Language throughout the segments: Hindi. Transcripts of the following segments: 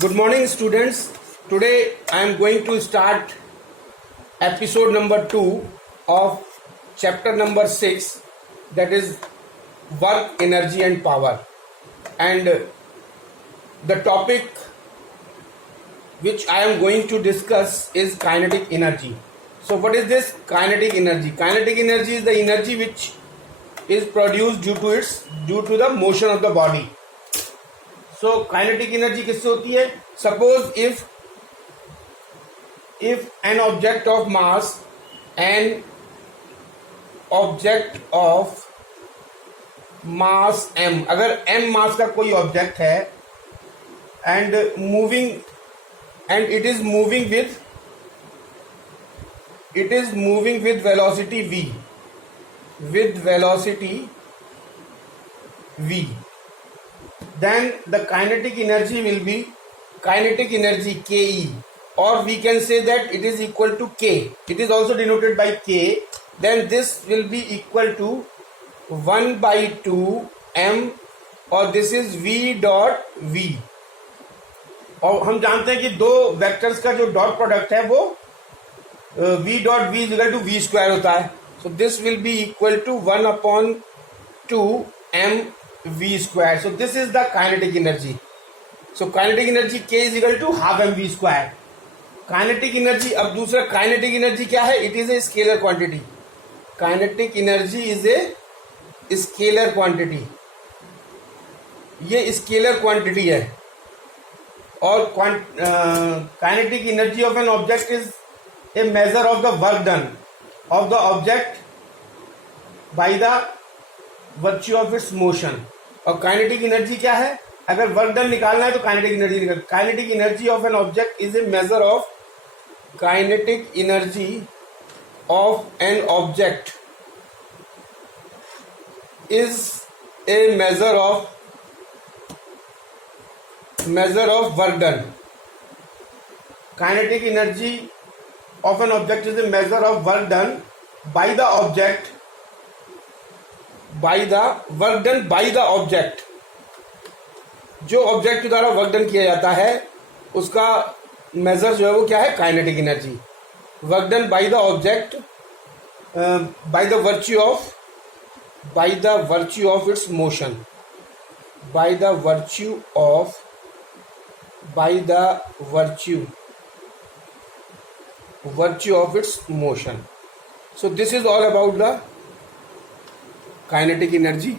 Good morning, students. Today I am going to start episode number 2 of chapter number 6, that is work, energy, and power. And the topic which I am going to discuss is kinetic energy. So, what is this kinetic energy? Kinetic energy is the energy which is produced due to the motion of the body. So kinetic energy किससे होती है? Suppose if an object of mass m, अगर m मास का कोई ऑब्जेक्ट है and it is moving with velocity v, then the kinetic energy will be kinetic energy Ke, or we can say that it is equal to K. It is also denoted by K. Then this will be equal to 1 by 2 m, और this is v dot v. और हम जानते हैं कि दो वेक्टर्स का जो डॉट प्रोडक्ट है वो v dot v is equal to v square होता है. So this will be equal to 1 upon 2 m v square. So this is the kinetic energy. So kinetic energy K is equal to half mv square. Kinetic energy, अब दूसरा kinetic energy क्या है? It is a scalar quantity. Kinetic energy is a scalar quantity. ये scalar quantity है. और kinetic energy of an object is a measure of the work done of the object by the virtue of its motion. और काइनेटिक एनर्जी क्या है? अगर वर्क डन निकालना है तो काइनेटिक एनर्जी निकाल. Kinetic energy of an object is a measure of kinetic energy of an object is a measure of work done. Kinetic energy of an object is a measure of work done by the object by the work done by the object. जो ऑब्जेक्ट के द्वारा वर्क डन किया जाता है उसका मेजर जो है वो क्या है? Kinetic energy. Work done by the object by the virtue of its motion, by the virtue of its motion. So this is all about the kinetic energy.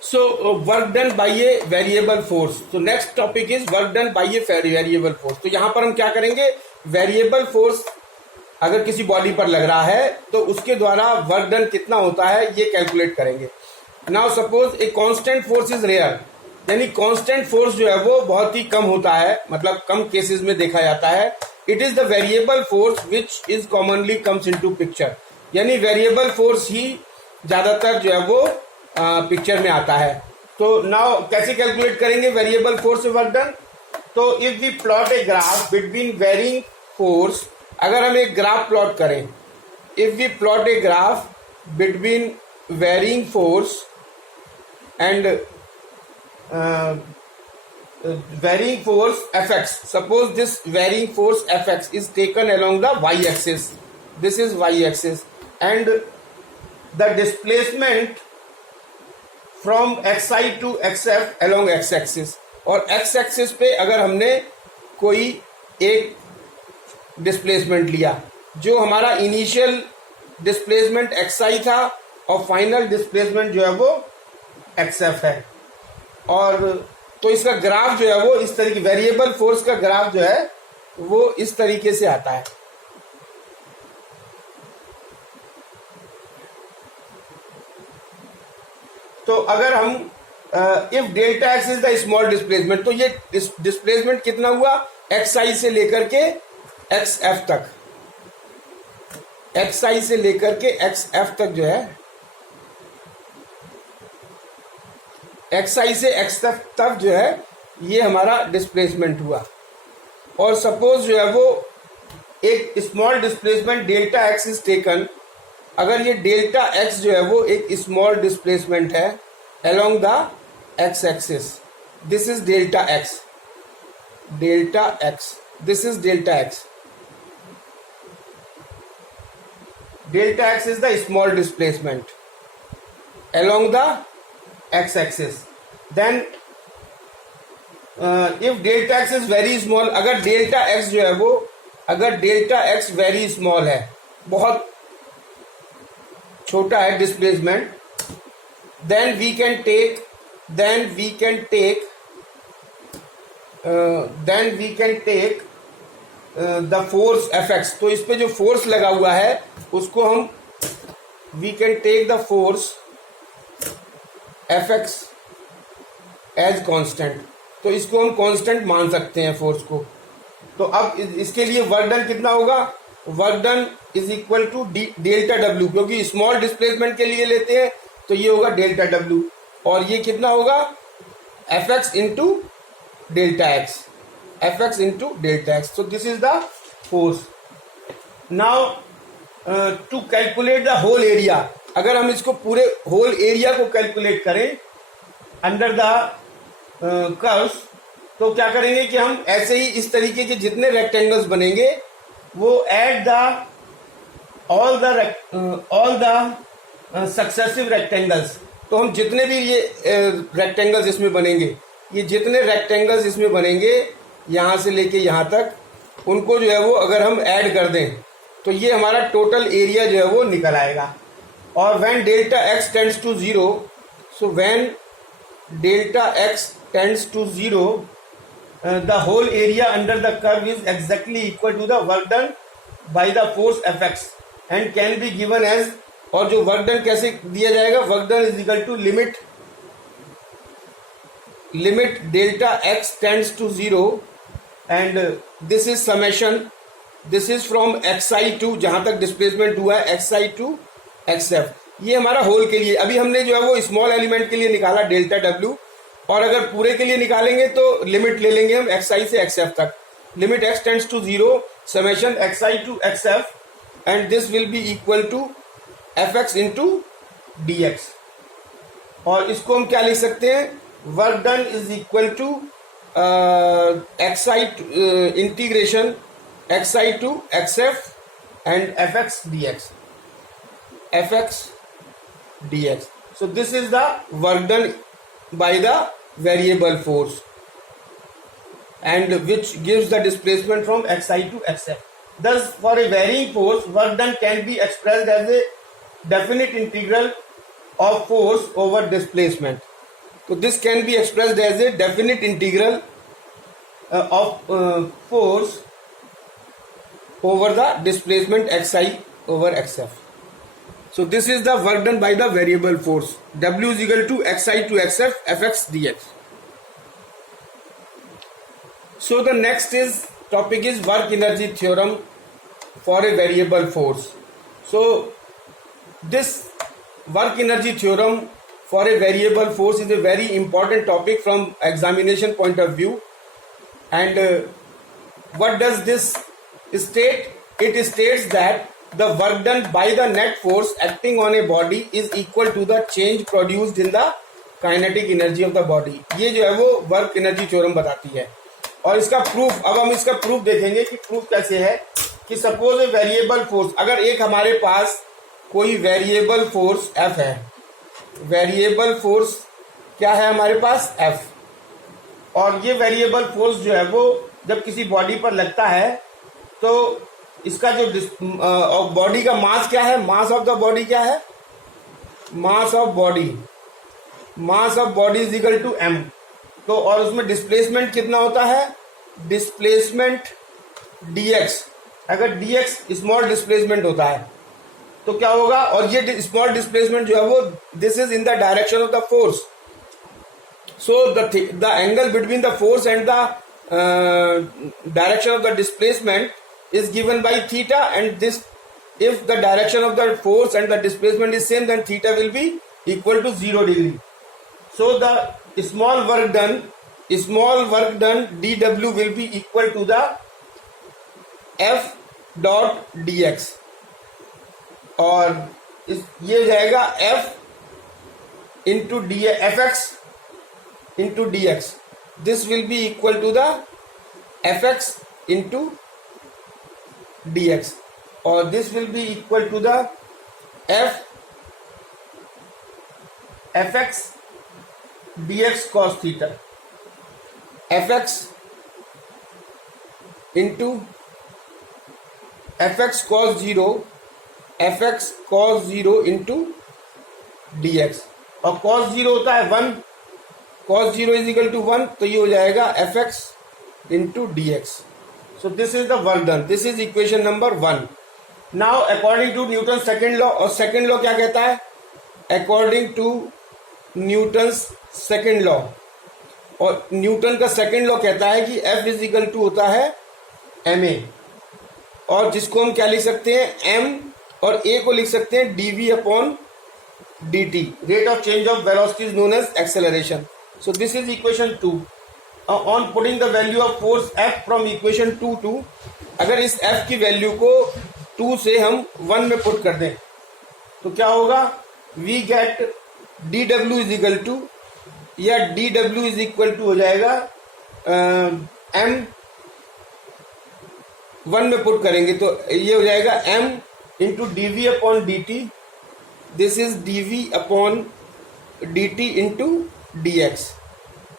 So work done by a variable force. So next topic is work done by a variable force. तो यहाँ पर हम क्या करेंगे? वेरिएबल फोर्स अगर किसी बॉडी पर लग रहा है तो उसके द्वारा वर्क डन कितना होता है ये कैलकुलेट करेंगे. Now suppose a constant force is rare, यानी कांस्टेंट फोर्स जो है वो बहुत ही कम होता है, मतलब कम केसेस में देखा जाता है. It is the variable force which is commonly comes into picture, यानी वेरिएबल फोर्स ही ज्यादातर जो है वो पिक्चर में आता है. तो नाउ कैसे कैलकुलेट करेंगे वेरिएबल फोर्स वर्क डन? तो if we plot a graph between varying force, अगर हम एक ग्राफ प्लॉट करें, if we plot a graph between varying force and varying force fx, suppose this varying force fx is taken along the y-axis, this is y-axis, and the displacement from xi to xf along x-axis, और x-axis पे अगर हमने कोई एक डिस्प्लेसमेंट लिया, जो हमारा इनिशियल डिस्प्लेसमेंट xi था और फाइनल डिस्प्लेसमेंट जो है वो xf है, और तो इसका ग्राफ जो है वो इस तरीके, वेरिएबल फोर्स का ग्राफ जो है वो इस तरीके से आता है. तो अगर हम if delta x is the small displacement, तो ये डिस्प्लेसमेंट कितना हुआ? xi से लेकर के xf तक, xi से लेकर के xf तक जो है, xi से xf तक जो है ये हमारा डिस्प्लेसमेंट हुआ. और सपोज जो है वो एक small displacement delta x is taken, अगर ये डेल्टा एक्स जो है वो एक स्मॉल डिस्प्लेसमेंट है along the x axis, this is delta x, this is delta x. Delta x is the small displacement along the x axis. Then if delta x is very small, अगर delta x जो है वो, अगर delta x very small है, बहुत छोटा है displacement, then we can take the force Fx. तो इस पे जो फोर्स लगा हुआ है उसको हम we can take the force Fx as constant. तो इसको हम कांस्टेंट मान सकते हैं फोर्स को. तो अब इसके लिए वर्क डन कितना होगा? Work done is equal to delta W, क्योंकि स्मॉल डिस्प्लेसमेंट के लिए लेते हैं तो ये होगा डेल्टा डब्ल्यू, और ये कितना होगा? Fx into delta x, Fx into delta x. तो this is the force. Now to calculate the whole area, अगर हम इसको पूरे होल एरिया को कैलकुलेट करें अंडर द कर्व्स, तो क्या करेंगे कि हम ऐसे ही इस तरीके के जितने रेक्टेंगल्स बनेंगे वो at the all the successive rectangles. तो हम जितने भी ये रेक्टेंगल्स इसमें बनेंगे, ये जितने रेक्टेंगल्स इसमें बनेंगे यहाँ से लेके यहाँ तक, उनको जो है वो अगर हम ऐड कर दें तो ये हमारा टोटल एरिया जो है वो निकल आएगा. और when delta x tends to zero, so when delta x tends to zero, the whole area under the curve is exactly equal to the work done by the force Fx and can be given as. और जो वर्क डन कैसे दिया जाएगा? Work done is equal to limit delta x tends to zero and this is summation, this is from xi to, जहां तक डिस्प्लेसमेंट हुआ है xi टू xf. ये हमारा होल के लिए. अभी हमने जो है वो स्मॉल एलिमेंट के लिए निकाला डेल्टा डब्ल्यू, और अगर पूरे के लिए निकालेंगे तो लिमिट ले लेंगे हम xi से xf तक. Limit x tends to zero summation xi to xf and this will be equal to Fx into dx. और इसको हम क्या लिख सकते हैं? Work done is equal to xi integration xi to xf and Fx dx. Fx dx. So this is the work done by the variable force and which gives the displacement from xi to xf. Thus, for a varying force, work done can be expressed as a definite integral of force over displacement. So this can be expressed as a definite integral of force over the displacement xi over xf. So this is the work done by the variable force. W is equal to xi to xf Fx dx. So the next topic is work energy theorem for a variable force. So this work energy theorem for a variable force is a very important topic from examination point of view. And what does this state? It states that the work done by the net force acting on a body is equal to the change produced in the kinetic energy of the body. ये जो है वो वर्क एनर्जी थ्योरम बताती है. और इसका प्रूफ, अब हम इसका प्रूफ देखेंगे कि प्रूफ कैसे है. कि सपोज ए वेरिएबल फोर्स, अगर एक हमारे पास कोई वेरिएबल फोर्स F है, वेरिएबल फोर्स क्या है हमारे पास? F. और ये वेरिएबल फोर्स जो है वो जब किसी बॉडी पर लगता है तो इसका जो बॉडी का मास क्या है? मास ऑफ द बॉडी क्या है? Mass of body is equal to m. तो और उसमें डिस्प्लेसमेंट कितना होता है? Displacement dx. अगर dx स्मॉल डिस्प्लेसमेंट होता है तो क्या होगा? और ये स्मॉल डिस्प्लेसमेंट जो है वो this is in the direction of the force. So the angle between the force and the direction of the displacement is given by theta, and this, if the direction of the force and the displacement is same, then theta will be equal to 0 degree. So the small work done dw will be equal to the F dot dx. और ये जाएगा F into Fx into dx. This will be equal to the fx into dx, or this will be equal to the fx dx cos theta, fx into fx cos 0, fx cos 0 into dx, और cos 0 होता है 1, cos 0 इज इक्वल टू 1, तो ये हो जाएगा fx into dx. So this is the work done. This is equation number 1. Now according to Newton's second law, और second law क्या कहता है? According to Newton's second law, और न्यूटन का सेकंड लॉ कहता है कि F इज इक्वल टू होता है ma, और जिसको हम क्या लिख सकते हैं, m, और a को लिख सकते हैं dv upon dt. Rate of change of velocity is known as acceleration. So this is equation 2. On putting the value of force F from equation 2 two, अगर इस F की वैल्यू को 2 से हम 1 में पुट कर दें तो क्या होगा, we get dw is equal to, या dw इज इक्वल टू हो जाएगा m, 1 में पुट करेंगे तो ये हो जाएगा m into dv upon dt. This is dv upon dt into dx,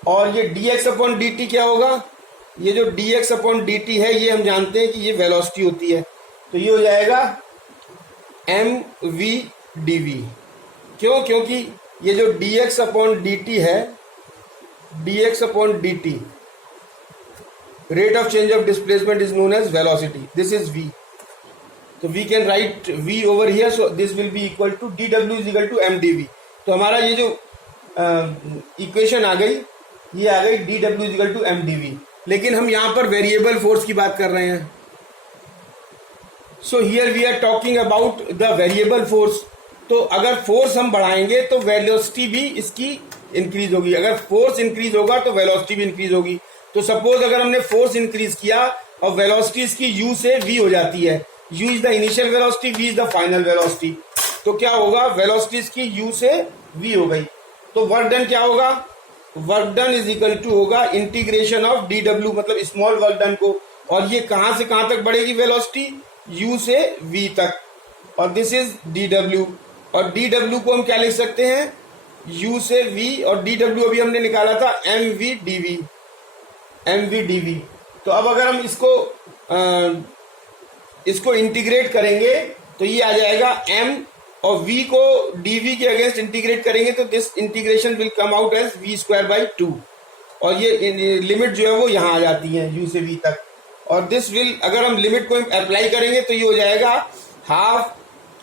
और ये dx अपॉन dt क्या होगा, ये जो dx अपॉन dt है ये हम जानते हैं कि ये वेलोसिटी होती है, तो ये हो जाएगा mv dv. क्यों? क्योंकि ये जो dx अपॉन dt है, dx upon dt, rate of change of displacement is known as velocity. This is v, तो we can write v over here, so this will be equal to dw is equal to mdv. तो हमारा ये जो इक्वेशन आ गई, ये आ गई dw is equal to mdv. लेकिन हम यहां पर वेरिएबल फोर्स की बात कर रहे हैं. So here we are talking about the variable force. तो अगर फोर्स हम बढ़ाएंगे तो वेलोसिटी भी इसकी इंक्रीज होगी. अगर फोर्स इंक्रीज होगा तो वेलोसिटी भी इंक्रीज होगी. तो सपोज अगर हमने फोर्स इंक्रीज किया और वेलोसिटी इसकी u से v हो जाती है, u is the initial velocity, v is the final velocity, तो क्या होगा, वेलोसिटी इसकी u से v हो गई. तो वर्क डन क्या होगा, work done is equal to होगा इंटीग्रेशन ऑफ dw, मतलब स्मॉल वर्क डन को, और ये कहां से कहां तक बढ़ेगी वेलोसिटी, u से v तक, और दिस इज dw. और dw को हम क्या लिख सकते हैं, u से v, और dw अभी हमने निकाला था mv dv, mv dv. तो अब अगर हम इसको इंटीग्रेट करेंगे तो ये आ जाएगा m, और v को dv के अगेंस्ट इंटीग्रेट करेंगे तो this integration will come out as v square by 2, और ये लिमिट जो है वो यहाँ आ जाती है u से v तक. और दिस विल, अगर हम लिमिट को अप्लाई करेंगे तो ये हो जाएगा हाफ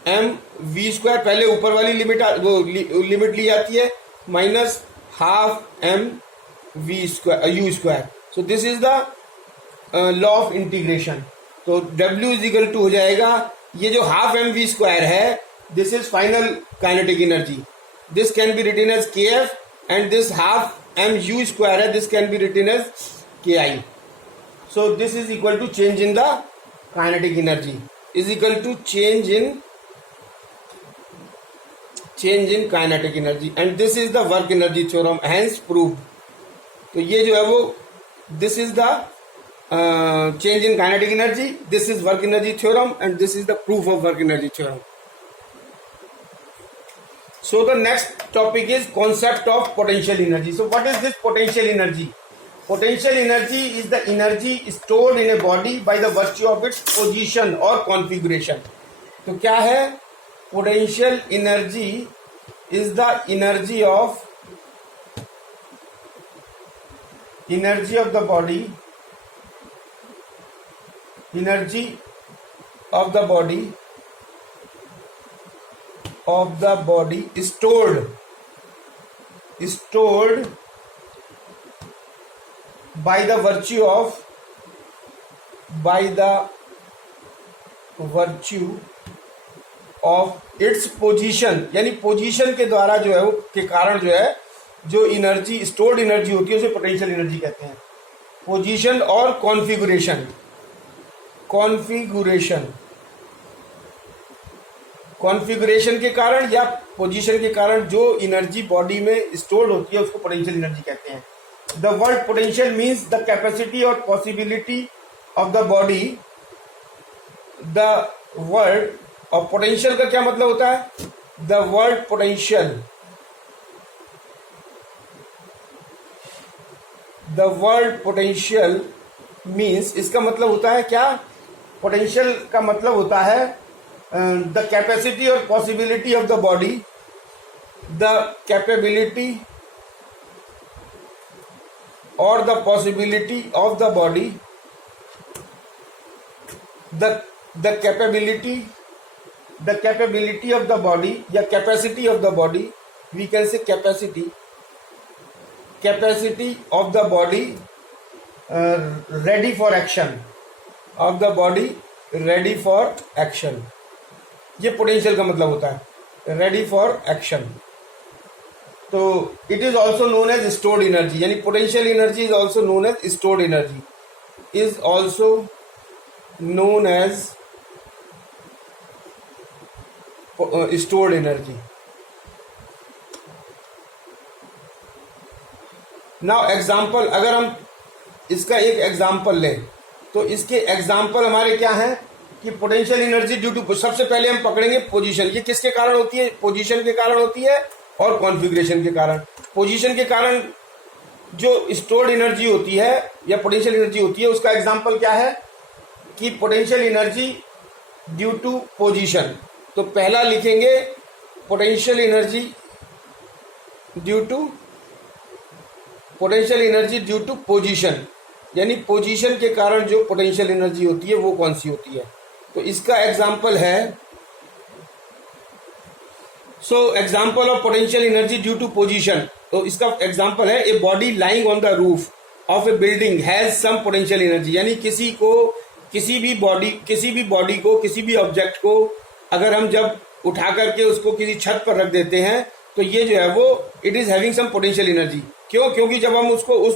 m v स्क्वायर, पहले ऊपर वाली लिमिट वो लिमिट ली जाती है, minus half m v square u square. So this is the law of integration. तो w इज इक्वल टू हो जाएगा, ये जो हाफ m v स्क्वायर है, this is final kinetic energy, this can be written as kf, and this half m u square है, this can be written as ki. So this is equal to change in the kinetic energy is equal to change in kinetic energy, and this is the work energy theorem, hence proved. तो ये जो है वो this is the change in kinetic energy, this is work energy theorem, and this is the proof of work energy theorem. So the next topic is concept of potential energy. So what is this potential energy? Potential energy is the energy stored in a body by the virtue of its position or configuration. तो क्या है, potential energy is the energy of the body, energy of the body stored by the virtue of its position, यानी पोजीशन के द्वारा जो है वो के कारण जो है जो एनर्जी स्टोर्ड एनर्जी होती है उसे पोटेंशियल एनर्जी कहते हैं. पोजीशन और कॉन्फ़िगरेशन के कारण या पोजीशन के कारण जो एनर्जी बॉडी में स्टोर होती है उसको पोटेंशियल एनर्जी कहते हैं। The word potential means the capacity और possibility of the body. The word, और पोटेंशियल का क्या मतलब होता है? The word potential, the word potential means, इसका मतलब होता है क्या? पोटेंशियल का मतलब होता है द कैपेसिटी और possibility of the body, the capability और the possibility of the body, the capability of the body या capacity of the body, we can say capacity of the body ready for action, of the body ready for action, ये पोटेंशियल का मतलब होता है, रेडी फॉर एक्शन। तो it is also known as stored energy, यानी potential energy is also known as stored energy, is also known as stored energy. Now example, अगर हम इसका एक एग्जाम्पल लें तो इसके एग्जाम्पल हमारे क्या हैं कि पोटेंशियल एनर्जी ड्यू टू, सबसे पहले हम पकड़ेंगे पोजीशन। ये किसके कारण होती है? पोजीशन के कारण होती है और कॉन्फ़िगरेशन के कारण। पोजीशन के कारण जो स्टोर्ड एनर्जी होती है या पोटेंशियल एनर्जी होती है, उसका एग्जाम्पल क्या है कि potential energy due to position. तो पहला लिखेंगे potential energy due to position, यानी पोजीशन के कारण जो पोटेंशियल एनर्जी होती है वो कौन सी होती है। तो इसका एग्जाम्पल है, example of potential energy due to position. तो इसका एग्जाम्पल है a body lying on the roof of a building has some potential energy, यानी किसी भी बॉडी को, किसी भी ऑब्जेक्ट को अगर हम जब उठा करके उसको किसी छत पर रख देते हैं तो ये जो है वो it is having some potential energy. क्यों? क्योंकि जब हम उसको उस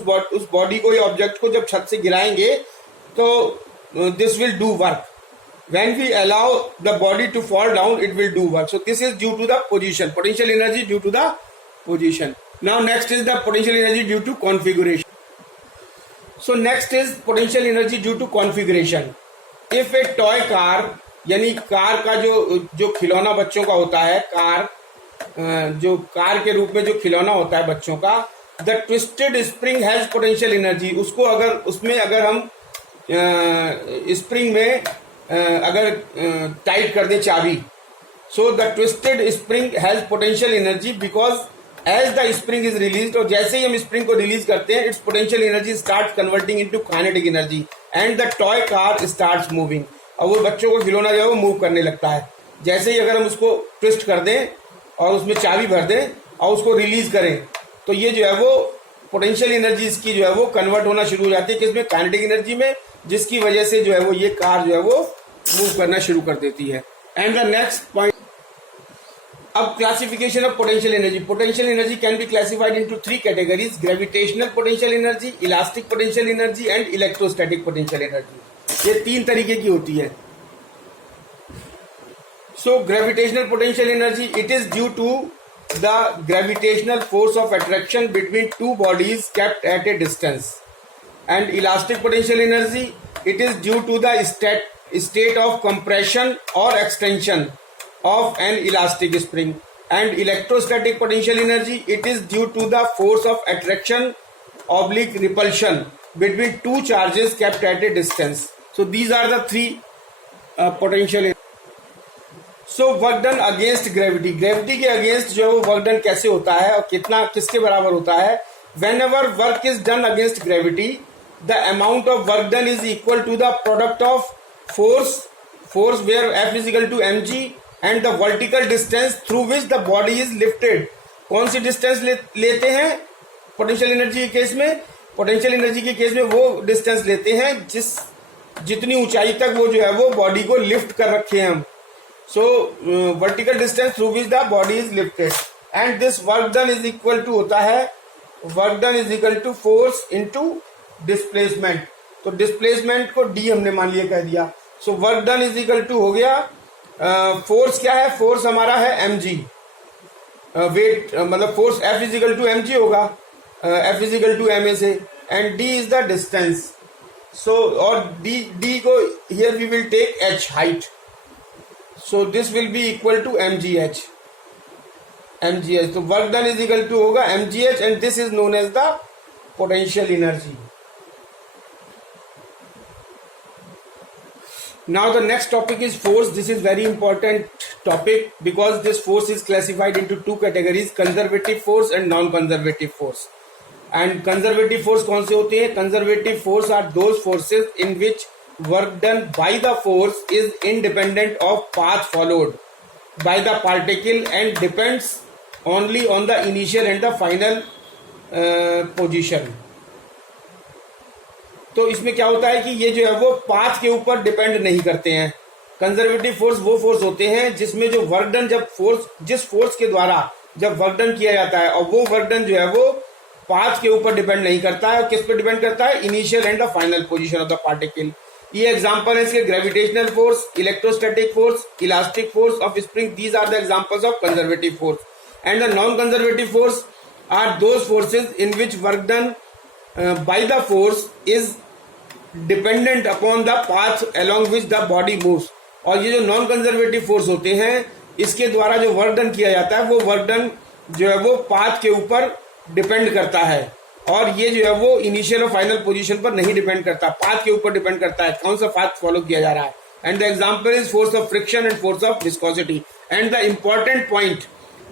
बॉडी को या ऑब्जेक्ट को जब छत से गिराएंगे तो this will do work. When we allow the body to fall down, it will do work. So this is due to the position. Potential energy due to the position. Now next is the potential energy due to configuration. So next is potential energy due to configuration. If a toy car, यानी कार का जो खिलौना बच्चों का होता है, जो कार के रूप में जो खिलौना होता है बच्चों का, the twisted spring has potential energy. उसको अगर हम स्प्रिंग में अगर टाइट कर दे चाबी, so the twisted spring has potential energy because as the spring is release, और जैसे ही हम स्प्रिंग को रिलीज करते हैं its potential energy start converting into kinetic energy and the toy car starts moving. और वो बच्चों को खिलौना जो है वो मूव करने लगता है। जैसे ही अगर हम उसको ट्विस्ट कर दें और उसमें चाबी भर दें और उसको रिलीज करें तो ये जो है वो पोटेंशियल एनर्जी इसकी जो है वो कन्वर्ट होना शुरू हो जाती है किसमें? काइनेटिक एनर्जी में, जिसकी वजह से जो है वो ये कार जो है वो मूव करना शुरू कर देती है। एंड द नेक्स्ट पॉइंट, अब classification of potential energy. Potential energy can be classified into 3 categories: gravitational potential energy, elastic potential energy and electrostatic potential energy. ये 3 तरीके की होती है। So gravitational potential energy, it is due to the gravitational force of attraction between 2 bodies kept at a distance. And elastic potential energy, it is due to the state of compression or extension of an elastic spring. And electrostatic potential energy, it is due to the force of attraction / repulsion between 2 charges kept at a distance. So these are the 3 potential. So work done against gravity. Gravity के against जो है वो work done कैसे होता है और कितना किसके बराबर होता है? Whenever work is done against gravity, the amount of work done is equal to the product of force where F is equal to mg and the vertical distance through which the body is lifted. कौन सी डिस्टेंस लेते हैं पोटेंशियल एनर्जी के केस में? पोटेंशियल एनर्जी के केस में वो डिस्टेंस लेते हैं जितनी ऊंचाई तक वो जो है वो बॉडी को लिफ्ट कर रखे हैं हम। So vertical distance through which the body is lifted and this work done is equal to होता है, work done is equal to force into displacement. तो डिस्प्लेसमेंट को डी हमने मान लिया कह दिया। So work done is equal to हो गया फोर्स क्या है? फोर्स हमारा है mg वेट मतलब force F is equal to mg होगा, F इजिकल टू ma से, and d is the distance. So और d को here we will take h height. So this will be equal to mgh. तो work done is equal to होगा mgh and this is known as the potential energy. Now the next topic is force. This is very important topic because this force is classified into two categories, conservative force and non-conservative force. And conservative force कौन से होते हैं? Conservative force are those forces in which work done by the force is independent of path followed by the particle and depends only on the initial and the final position. तो इसमें क्या होता है कि ये जो है वो पाथ के ऊपर डिपेंड नहीं करते हैं. कंजर्वेटिव फोर्स वो फोर्स होते हैं जिसमें जो वर्क डन, जब फोर्स जिस फोर्स के द्वारा जब वर्क डन किया जाता है और वो वर्क डन जो है वो पाथ के ऊपर डिपेंड नहीं करता है. और किस पे डिपेंड करता है? Initial and the final position of the particle. ये एग्जांपल है इसके gravitational force, electrostatic force, elastic force of spring. These are the examples of conservative force. And the non conservative force are those forces in which work done by the force is dependent upon the path along which the body moves. और ये जो नॉन कंजर्वेटिव फोर्स होते हैं इसके द्वारा जो वर्क डन किया जाता है वो वर्क डन जो है वो पाथ के ऊपर डिपेंड करता है और ये जो है वो इनिशियल और फाइनल पोजीशन पर नहीं डिपेंड करता, पाथ के ऊपर डिपेंड करता है कौन सा पाथ फॉलो किया जा रहा है. And the example is force of friction and force of viscosity. And the important point,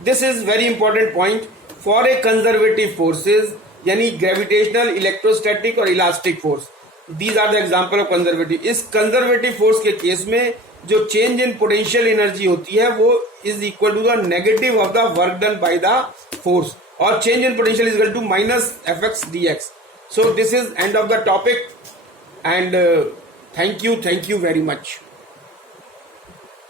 this is very important point for a conservative forces यानी ग्रेविटेशनल, इलेक्ट्रोस्टैटिक और elastic force. These are the example of conservative. इस कंजर्वेटिव फोर्स के केस में जो चेंज इन पोटेंशियल एनर्जी होती है वो is equal to the negative of the work done by the force और change in potential is equal to minus fx dx. So this is end of the topic and thank you very much.